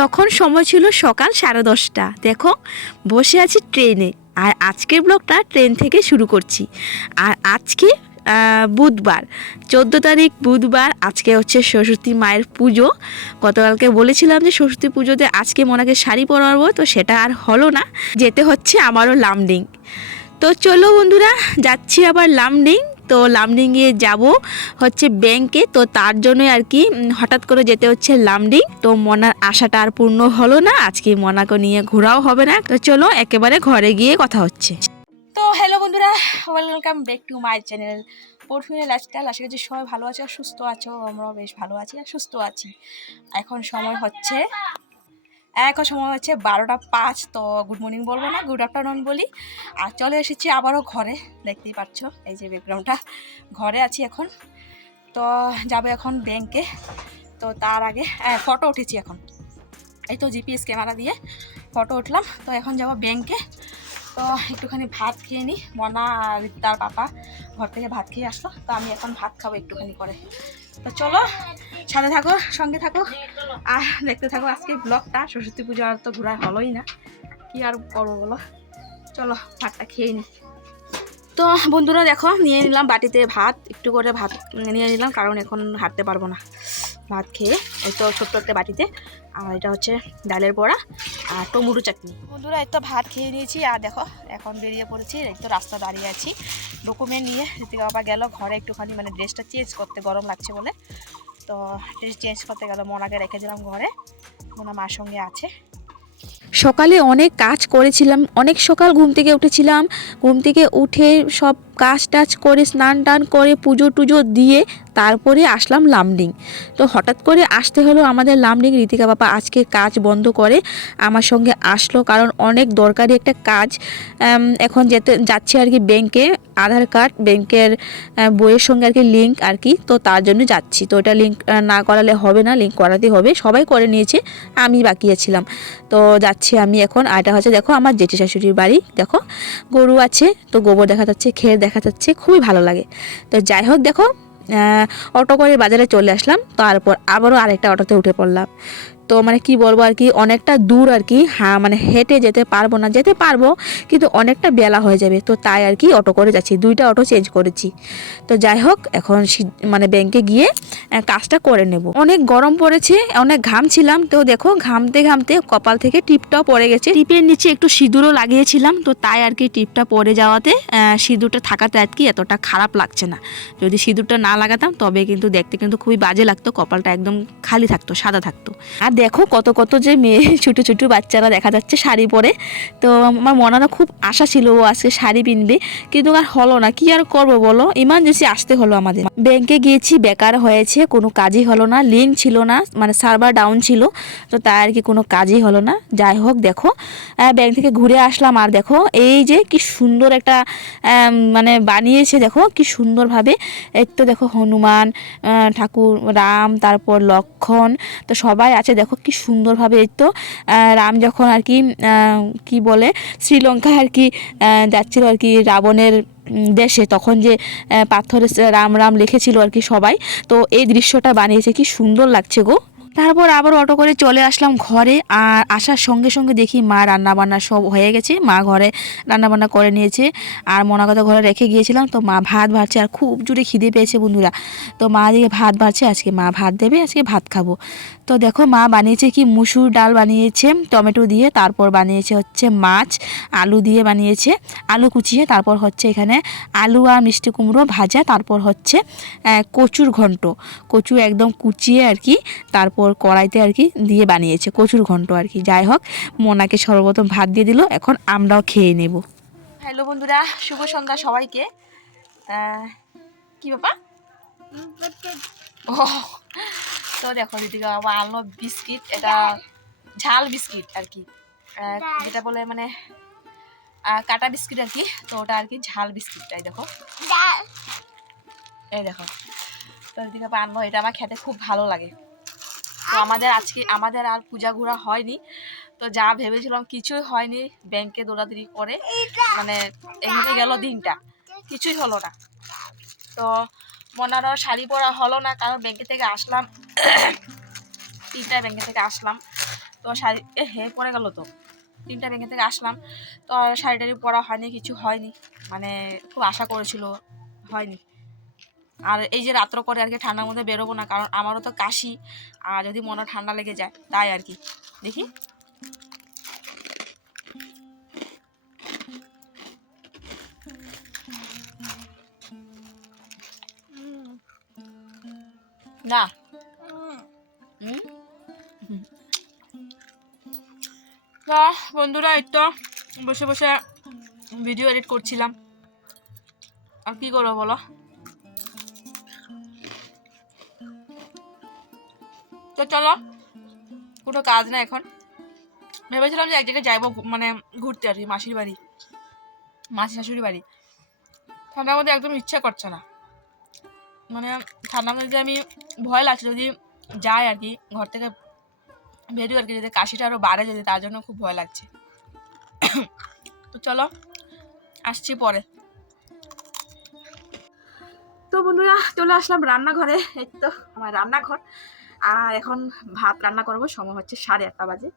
তখন সময় ছিল সকাল সাড়ে দশটা। দেখো, বসে আছি ট্রেনে। আর আজকের ব্লগটা ট্রেন থেকে শুরু করছি। আর আজকে বুধবার। চোদ্দ তারিখ বুধবার, আজকে হচ্ছে সরস্বতী মায়ের পুজো। গতকালকে বলেছিলাম যে সরস্বতী পুজোতে আজকে মনাকে শাড়ি পরাবো, তো সেটা আর হলো না। যেতে হচ্ছে আমারও লামডিং। তো চলো বন্ধুরা, যাচ্ছি আবার লামডিং। তো লামডিং গিয়ে যাব হচ্ছে ব্যাংকে তো তার জন্য আর কি হঠাৎ করে যেতে হচ্ছে লামডিং। তো মনার আশাটা আর পূর্ণ হলো না। আজকে মনাকে নিয়ে ঘোরাও হবে না। তো চলো একেবারে ঘরে গিয়ে কথা হচ্ছে। তো হ্যালো বন্ধুরা welcome back to my channel পরফিউমের lifestyle আশা করছি সবাই ভালো আছো আর সুস্থ আছো। আমরাও বেশ ভালো আছি আর সুস্থ আছি। এখন সময় হচ্ছে এখন সময় হচ্ছে বারোটা পাঁচ, তো গুড মর্নিং বলব না গুড আফটারনুন বলি। আর চলে এসেছি আবারও ঘরে, দেখতেই পাচ্ছ এই যে ব্যাকগ্রাউন্ডটা ঘরে আছি এখন, তো যাবে এখন ব্যাংকে তো তার আগে ফটো উঠেছি এখন। এই তো জিপিএস ক্যামেরা দিয়ে ফটো উঠলাম, তো এখন যাব ব্যাংকে তো একটুখানি ভাত খেয়ে নিই মনা আর তার পাপা ঘর থেকে ভাত খেয়ে আসলো, তো আমি এখন ভাত খাব একটুখানি করে তো চলো, সাথে থাকো, সঙ্গে থাকো। আর দেখতে থাকো, আজকে ব্লগটা সরস্বতী পুজো আর তো ঘোরা হলোই না। কি আর করব বলো? চলো, ভাতটা খেয়ে নি তো বন্ধুরা দেখো, নিয়ে নিলাম বাটিতে ভাত, একটু করে ভাত নিয়ে নিলাম, কারণ এখন হাঁটতে পারব না। ভাত খেয়ে এই তো ছোট্ট একটা বাটিতে। আর এটা হচ্ছে ডালের বড়া আর টমেটো চাটনি। বন্ধুরা এই তো ভাত খেয়ে নিয়েছি। আর দেখো এখন বেরিয়ে পড়েছি। এই তো রাস্তা দাঁড়িয়ে আছি। ডকুমেন্ট নিয়ে ঋতিকা বাবা গেল ঘরে একটুখানি মানে ড্রেসটা চেঞ্জ করতে গরম লাগছে বলে। তো ড্রেস চেঞ্জ করতে গেল মনাকে রেখে দিলাম ঘরে। মোনা মার সঙ্গে আছে। সকালে অনেক কাজ করেছিলাম। অনেক সকাল ঘুম থেকে উঠেছিলাম। ঘুম থেকে উঠে সব কাজ টাজ করে স্নান টান করে পুজো টুজো দিয়ে তারপরে আসলাম লামডিং। তো হঠাৎ করে আসতে হলো আমাদের লামডিং ঋতিকা বাবা আজকে কাজ বন্ধ করে, আমার সঙ্গে আসলো কারণ অনেক দরকারি একটা কাজ। এখন যেতে, যাচ্ছে আর কি ব্যাংকে, আধার কার্ড, ব্যাংকের বইয়ের সঙ্গে আর কি লিঙ্ক আর কি, তো তার জন্য যাচ্ছি। তো এটা লিঙ্ক না করালে হবে না লিঙ্ক করাতে হবে, সবাই করে নিয়েছে, আমি বাকি আছিলাম। তো যাচ্ছি আমি এখন, আর এটা হচ্ছে দেখো আমার জেঠি শাশুড়ির বাড়ি, দেখো, গরু আছে, তো গোবর দেখা যাচ্ছে দেখা যাচ্ছে, খুবই ভালো লাগে। তো যাই হোক, দেখো অটো করে বাজারে চলে আসলাম। তারপর আবারও আরেকটা অটোতে উঠে পড়লাম। তো মানে কি বলব আর কি, অনেকটা দূর আর কি হ্যাঁ মানে হেঁটে যেতে পারব না, যেতে পারব, কিন্তু অনেকটা বেলা হয়ে যাবে। তো তাই আর কি অটো করে যাচ্ছি, দুইটা অটো চেঞ্জ করেছি। তো যাই হোক, এখন মানে ব্যাংকে গিয়ে কাজটা করে নেব। অনেক গরম পড়েছে, অনেক ঘাম ছিলাম, তো দেখো ঘামতে ঘামতে কপাল থেকে টিপটাও পড়ে গেছে। টিপের নিচে একটু সিঁদুরও লাগিয়েছিলাম, তো তাই আর কি টিপটা পড়ে যাওয়াতে সিঁদুরটা থাকাতে আর কি এতটা খারাপ লাগছে না। যদি সিঁদুরটা না লাগাতাম, তবে কিন্তু দেখতে কিন্তু খুবই বাজে লাগতো, কপালটা একদম খালি থাকতো, সাদা থাকতো। আর দেখো কত কত যে মেয়ে, ছোটো ছোটো বাচ্চারা দেখা যাচ্ছে শাড়ি পরে। তো আমার মনারও খুব আশা ছিল ও আজকে শাড়ি কিনবে কিন্তু আর হলো না। কি আর করব বলো? ইমার্জেন্সি আসতে হলো আমাদের। ব্যাংকে গিয়েছি, বেকার হয়েছে, কোনো কাজই হলো না লিঙ্ক ছিল না মানে সার্ভার ডাউন ছিল, তো তাই আর কি কোনো কাজই হলো না। যাই হোক, দেখো ব্যাংক থেকে ঘুরে আসলাম আর দেখো, এই যে কি সুন্দর একটা মানে বানিয়েছে, দেখো, কি সুন্দরভাবে। এই তো দেখো হনুমান ঠাকুর, রাম, তারপর লক্ষণ, তো সবাই আছে, দেখো। কি সুন্দরভাবে এই তো রাম যখন আর কি কি বলে, শ্রীলঙ্কায় আর কি যাচ্ছিল আর কি রাবণের দেশে, তখন যে পাথরে রাম রাম লিখেছিল আর কি সবাই, তো এই দৃশ্যটা বানিয়েছে, কি সুন্দর লাগছে গো। তারপর আবার অটো করে চলে আসলাম ঘরে, আর আসার সঙ্গে সঙ্গে দেখি মা রান্না বান্না সব হয়ে গেছে, মা ঘরে রান্না বান্না করে নিয়েছে, আর মনাগত ঘরে রেখে গিয়েছিলাম, তো মা ভাত ভাজছে আর খুব জোরে খিদে পেয়েছে বন্ধুরা, তো মা দিকে ভাত ভাজছে আজকে মা ভাত দেবে, আজকে ভাত খাব। তো দেখো মা বানিয়েছে কি? মুসুর ডাল বানিয়েছে টমেটো দিয়ে তারপর বানিয়েছে হচ্ছে মাছ আলু দিয়ে বানিয়েছে আলু কুচিয়ে তারপর হচ্ছে এখানে আলু আর মিষ্টি কুমড়ো ভাজা তারপর হচ্ছে কচুর ঘন্ট। কচু একদম কুচিয়ে আর কি তারপর কড়াইতে আর কি দিয়ে বানিয়েছে কচুর ঘন্ট আর কি। যাই হোক মোনাকে সর্বপ্রথম ভাত দিয়ে দিল এখন আমরাও খেয়ে নেব। হ্যালো বন্ধুরা শুভ সন্ধ্যা সবাইকে। কি বাবা? ও তো দেখো দিদিকা বাবা আনলো বিস্কিট এটা ঝাল বিস্কিট আর কি। যেটা বলে মানে কাটা বিস্কিট আর কি তো ওটা আর কি ঝাল বিস্কিটটাই দেখো। এই দেখো তো দিদিকা আনলো এটা আমার খেতে খুব ভালো লাগে। তো আমাদের আজকে আমাদের আর পূজা ঘোরা হয়নি তো যা ভেবেছিলাম কিছুই হয়নি ব্যাংকে দৌড়াদৌড়ি করে মানে এভাবে গেল দিনটা কিছুই হলো না। তো মনারও শাড়ি পরা হলো না কারণ ব্যাংকে থেকে আসলাম তিনটায় ব্যাংকে থেকে আসলাম। তো শাড়ি এ, হে পরে গেল তো। তিনটা ব্যাংকে থেকে আসলাম। তো আর শাড়ি টাড়ি পরা হয়নি, কিছু হয়নি। মানে খুব আশা করেছিল, হয়নি। আর এই যে রাত্র করে আর কি ঠান্ডার মধ্যে বেরোবো না, কারণ আমারও তো কাশি। আর যদি মনে ঠান্ডা লেগে যায়, তাই আর কি। দেখি। না। তা বন্ধুরা, এই তো বসে বসে ভিডিও এডিট করছিলাম। আর কি করব বলো? তো চলো, কোনো কাজ না এখন। ভেবেছিলাম যে এক জায়গায় যাইবো মানে ঘুরতে আর কি, মাসির বাড়ি। মাসি শাশুড়ি বাড়ি। ঠান্ডার মধ্যে একদম ইচ্ছা করছে না। মানে ঠান্ডার মধ্যে আমি ভয় লাগছে, যদি যাই আর কি, ঘর থেকে বেরিয়ে আর কি যদি কাশিটা আরও বাড়ে যদি, তার জন্য খুব ভয় লাগছে। তো চলো, আসছি পরে। তো বন্ধুরা, চলে আসলাম রান্নাঘরে, এই তো আমার রান্নাঘর। আর এখন ভাত রান্না করব, সময় হচ্ছে সাড়ে আটটা বাজে।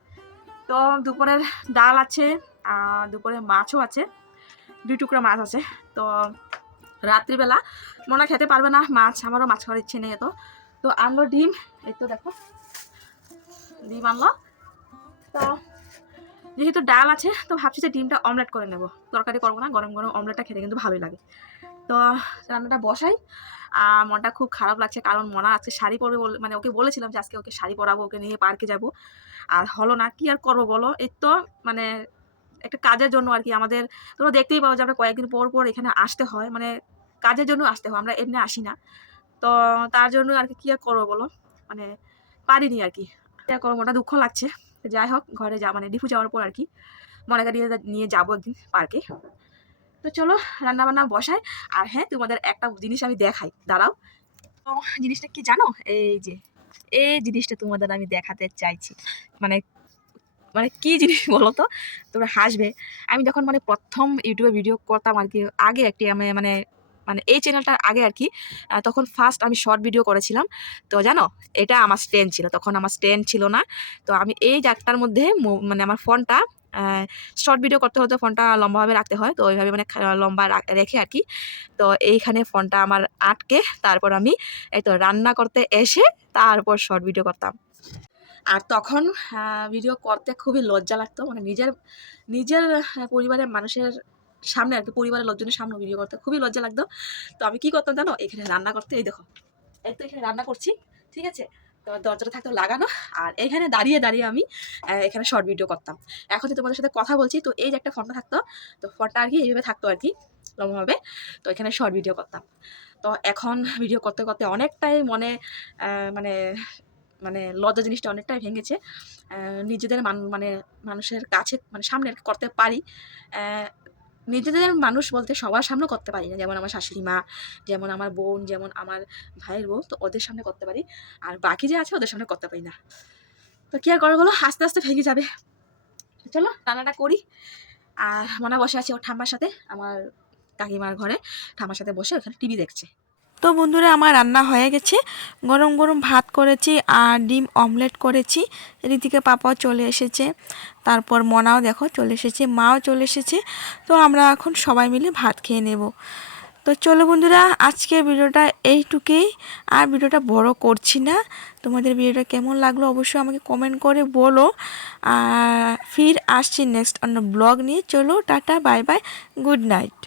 তো দুপুরের ডাল আছে দুপুরে মাছও আছে, দুই টুকরো মাছ আছে। তো রাত্রিবেলা মনে খেতে পারবে না, মাছ, আমারও মাছ খাওয়ার ইচ্ছে নেই তো তো আনলো ডিম, এই তো দেখো, ডিম আনলো। তো যেহেতু ডাল আছে, তো ভাবছি যে ডিমটা অমলেট করে নেব। তরকারি করব না, গরম গরম অমলেটটা খেতে কিন্তু ভালোই লাগে। তো রান্নাটা বসাই, আর মনটা খুব খারাপ লাগছে, কারণ মনা আজকে শাড়ি পরবে বলে মানে ওকে বলেছিলাম যে আজকে ওকে শাড়ি পরাবো, ওকে নিয়ে পার্কে যাব। আর হলো না, কি আর করব বলো? এই তো মানে একটা কাজের জন্য আর কি, আমাদের তোমরা দেখতেই পাবো যে আমরা কয়েকদিন পর পর এখানে আসতে হয় মানে কাজের জন্য আসতে হয়, আমরা এমনি আসি না। তো তার জন্য আর কি, কী আর করব বলো? মানে পারিনি আর কি। ওটা দুঃখ লাগছে। যাই হোক, ঘরে যা মানে ডিফু যাওয়ার পর আর কি, মনে করিয়ে নিয়ে যাব একদিন পার্কে। তো চলো রান্না বান্না বসাই। আর হ্যাঁ তোমাদের একটা জিনিস আমি দেখাই। দাঁড়াও। তো জিনিসটা কি জানো? এই যে, এই জিনিসটা তোমাদের আমি দেখাতে চাইছি। মানে মানে কি জিনিস বলো তো? তোমরা হাসবে। আমি যখন মানে প্রথম ইউটিউবে ভিডিও করতাম আর কি, আগে একটি আমি মানে মানে এই চ্যানেলটার আগে আর কি তখন ফার্স্ট আমি শর্ট ভিডিও করেছিলাম। তো জানো, এটা আমার স্ট্যান্ড ছিল, তখন আমার স্ট্যান্ড ছিল না। তো আমি এই জায়গাটার মধ্যে মানে আমার ফোনটা শর্ট ভিডিও করতে হলে তো ফোনটা লম্বাভাবে রাখতে হয়, তো ওইভাবে মানে লম্বা রেখে আর কি। তো এইখানে ফোনটা আমার আটকে, তারপর আমি এই তো রান্না করতে এসে তারপর শর্ট ভিডিও করতাম। আর তখন ভিডিও করতে খুবই লজ্জা লাগতো মানে নিজের নিজের পরিবারের মানুষের সামনে আর কি, পরিবারের লোকজনের সামনে ভিডিও করতে। খুবই লজ্জা লাগতো। তো আমি কি করতাম জানো? এখানে রান্না করতে, এই দেখো। এই তো এখানে রান্না করছি, ঠিক আছে? তো দরজাটা থাকতো লাগানো, আর এখানে দাঁড়িয়ে দাঁড়িয়ে আমি এখানে শর্ট ভিডিও করতাম। এখন যে তোমাদের সাথে কথা বলছি, তো এই যে একটা ফোনটা থাকতো, তো ফোনটা আর কি এইভাবে থাকতো আর কি, লম্বাভাবে। তো এখানে শর্ট ভিডিও করতাম। তো এখন ভিডিও করতে করতে অনেকটাই মনে মানে মানে লজ্জা জিনিসটা অনেকটাই ভেঙেছে। নিজেদের মান মানে মানুষের কাছে মানে সামনে করতে পারি। নিজেদের মানুষ বলতে সবার সামনে করতে পারি না। যেমন আমার শাশুড়ি মা, যেমন আমার বোন, যেমন আমার ভাইয়ের বোন তো ওদের সামনে করতে পারি। আর বাকি যে আছে ওদের সামনে করতে পারি না। তো কি আর করা বলো আস্তে আস্তে ভেঙে যাবে। চলো, রান্নাটা করি। আর মনে বসে আছে ওর ঠাম্মার সাথে, আমার কাকিমার ঘরে। ঠাম্মার সাথে বসে ওখানে টিভি দেখছে। তো বন্ধুরা, আমার রান্না হয়ে গেছে। গরম গরম ভাত করেছি আর ডিম অমলেট করেছি। এদিকে পাপাও চলে এসেছে। তারপর মনাও দেখো চলে এসেছে, মাও চলে এসেছে। তো আমরা এখন সবাই মিলে ভাত খেয়ে নেব। তো চলো বন্ধুরা আজকে ভিডিওটা এইটুকুই। আর ভিডিওটা বড় করছি না। তোমাদের ভিডিওটা কেমন লাগল অবশ্যই আমাকে কমেন্ট করে বলো। আর ফির আসছি নেক্সট অন্য ব্লগ নিয়ে। চলো, tata bye bye good night